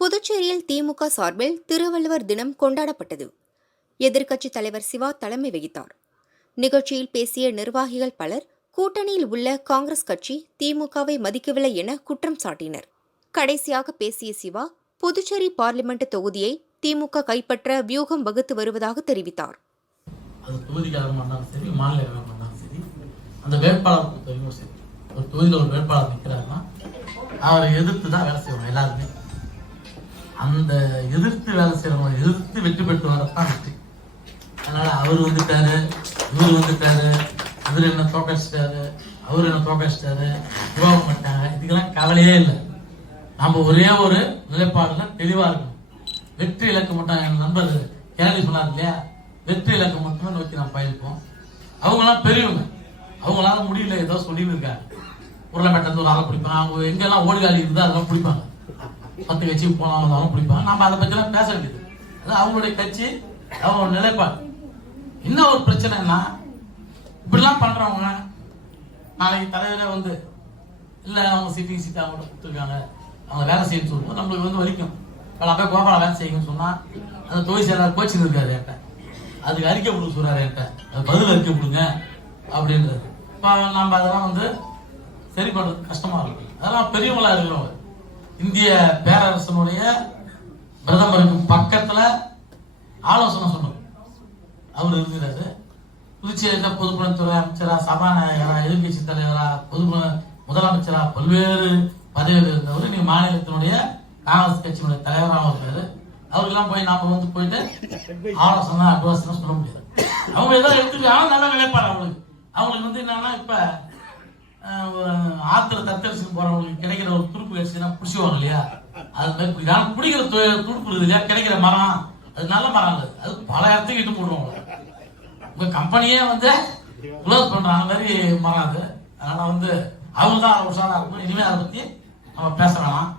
புதுச்சேரியில் திமுக சார்பில் திருவள்ளுவர் தினம் கொண்டாடப்பட்டது. எதிர்க்கட்சித் தலைவர் சிவா தலைமை வகித்தார். நிகழ்ச்சியில் பேசிய நிர்வாகிகள் பலர் கூட்டணியில் உள்ள காங்கிரஸ் கட்சி திமுகவை மதிக்கவில்லை என குற்றம் சாட்டினர். கடைசியாக பேசிய சிவா புதுச்சேரி பார்லிமெண்ட் தொகுதியை திமுக கைப்பற்ற வியூகம் வகுத்து வருவதாக தெரிவித்தார். அது தொகுதிக்காரமாக இருந்தாலும் சரி இருந்தாலும் சரி அந்த வேட்பாளர் சரி ஒரு தொகுதியில் ஒரு வேட்பாளர் நிற்கிறாருன்னா அவரை எதிர்த்து தான் வேலை செய்யணும் எல்லாருமே. அந்த எதிர்த்து வேலை செய்யறவங்க எதிர்த்து வெற்றி பெற்று வரத்தான் வெற்றி. அதனால அவர் வந்துட்டாரு இவர் வந்துட்டாரு இவர் என்ன தோக்கடிச்சிட்டாரு அவர் என்ன தோக்கடிச்சிட்டாரு விவாகம் பண்ணிட்டாங்க. இதுக்கெல்லாம் கவலையே இல்லை. நாம ஒரே ஒரு நிலைப்பாடுல தெளிவா இருக்கணும். வெற்றி இலக்கு மட்டும் என் நண்பர் கேள்வி சொன்னார் இல்லையா? வெற்றி இலக்கு மட்டுமே நோக்கி நாம் பயிருப்போம் அவங்களாம் பெரியவங்க. அவங்களால முடியல ஏதோ சொல்லிட்டு இருக்காங்க. உருளைப்பட்டத்து ஒரு ஆளை பிடிப்பாங்க. அவங்க எங்கெல்லாம் ஓடுகாலி இருந்தால் அதெல்லாம் பிடிப்பாங்க. பத்து கட்சி போனாலும் அதெல்லாம் பிடிப்பாங்க நம்ம அதை பற்றிலாம் பேச வேண்டியது அது அவங்களுடைய கட்சி அவங்க நிலைப்பாடு. என்ன ஒரு பிரச்சனைனா இப்படிலாம் பண்றவங்க நாளைக்கு தலைவரே வந்து இல்ல அவங்க சிட்டிங் சீட் அவங்க கொடுத்துருக்காங்க. அவங்க வேலை செய்யணும்னு சொல்லும்போது நம்மளுக்கு வந்து வலிக்கும். பல பேர் கோபால வேலை செய்யுங்கன்னு சொன்னா அந்த தொழில் செயலாளர் கோச்சிங் இருக்காரு என்கிட்ட. அதுக்கு அறிக்கை கொடுக்க சொல்றாரு என்கிட்ட. அது பதில் அறிக்கை கொடுங்க அப்படின்றது. இப்போ நம்ம அதெல்லாம் வந்து சரி பண்றது கஷ்டமா இருக்கும் அதெல்லாம் பெரியவங்களா இருக்கிறவங்க. இந்திய பேரரசனுடைய பிரதமருக்கு பக்கத்துல ஆலோசனை சொன்னது அவர் இருக்கிறாரு. புதுச்சேரியில் பொதுப்பணித்துறை அமைச்சரா சபாநாயகரா எதிர்கட்சி தலைவரா பொது முதலமைச்சரா பல்வேறு பதவியில் இருந்தவர். நீங்க மாநிலத்தினுடைய காங்கிரஸ் கட்சியினுடைய தலைவராகவும் இருக்காரு. அவருக்கெல்லாம் போய் நாம வந்து போயிட்டு ஆலோசனை அட்வைஸ் சொல்ல முடியாது. அவங்க ஏதோ எடுத்துருக்காங்க நல்லா நிலைப்பாடு அவங்களுக்கு. அவங்களுக்கு வந்து என்னன்னா இப்ப ஆத்துல தத்தரிச்சு போறவங்களுக்கு கிடைக்கிற ஒரு குடிச்சுவாங்க இல்லையா? அது மாதிரி பிடிக்கும். குடிக்கிற பிடிக்கிற இல்லையா? கிடைக்கிற மரம். அது நல்ல மரம் அது. அது பல இடத்துக்கு இட்டு போடுவாங்க உங்க கம்பெனியே வந்து க்ளோஸ் பண்றாங்க மாதிரி மரம் அது. அதனால வந்து அவங்க தான் உஷாரா இருக்கும் இனிமே அதை பத்தி நம்ம பேச வேணாம்.